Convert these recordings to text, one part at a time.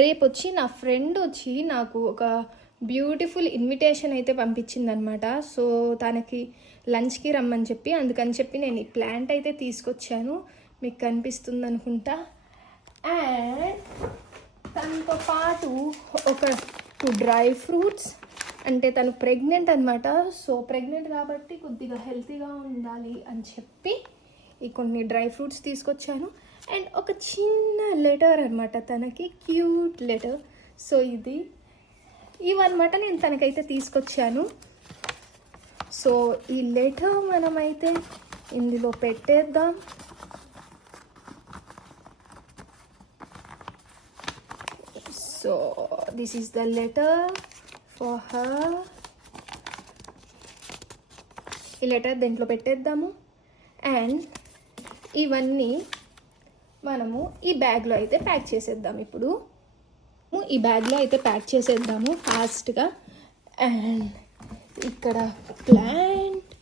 రేపు వచ్చి నా ఫ్రెండ్ వచ్చి నాకు ఒక బ్యూటిఫుల్ ఇన్విటేషన్ అయితే పంపించిందనమాట. సో తనకి లంచ్కి రమ్మని చెప్పి, అందుకని చెప్పి నేను ఈ ప్లాంట్ అయితే తీసుకొచ్చాను. మీకు కనిపిస్తుంది అనుకుంటా. అండ్ దాంతో పాటు ఒక 2 డ్రై ఫ్రూట్స్, అంటే తను ప్రెగ్నెంట్ అనమాట. సో ప్రెగ్నెంట్ కాబట్టి కొద్దిగా హెల్తీగా ఉండాలి అని చెప్పి ఈ కొన్ని డ్రై ఫ్రూట్స్ తీసుకొచ్చాను. అండ్ ఒక చిన్న లెటర్ అనమాట, తనకి క్యూట్ లెటర్. సో ఇవన్నమాట నేను తనకైతే తీసుకొచ్చాను. సో ఈ లెటర్ మనమైతే ఇందులో పెట్టేద్దాం. So this is the letter for her. ఈ లెటర్ దీంట్లో పెట్టేద్దాము. అండ్ ఇవన్నీ మనము ఈ బ్యాగ్లో అయితే ప్యాక్ చేసేద్దాం. ఇప్పుడు ఈ బ్యాగ్లో అయితే ప్యాక్ చేసేద్దాము ఫాస్ట్గా. అండ్ ఇక్కడ ప్లాంట్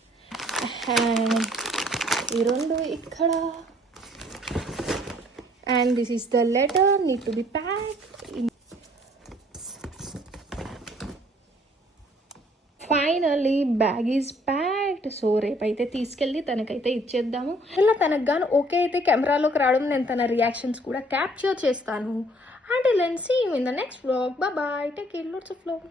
అండ్ ఈ 2 ఇక్కడ. And this is the letter need to be packed. Finally bag is packed. So రేపైతే తీసుకెళ్ళి తనకైతే ఇచ్చేద్దాము. ఇలా తనకు గాను ఓకే అయితే కెమెరాలోకి రావడం, నేను తన రియాక్షన్స్ కూడా క్యాప్చర్ చేస్తాను. And let's see you in the next vlog. Bye bye, take care, lots of love.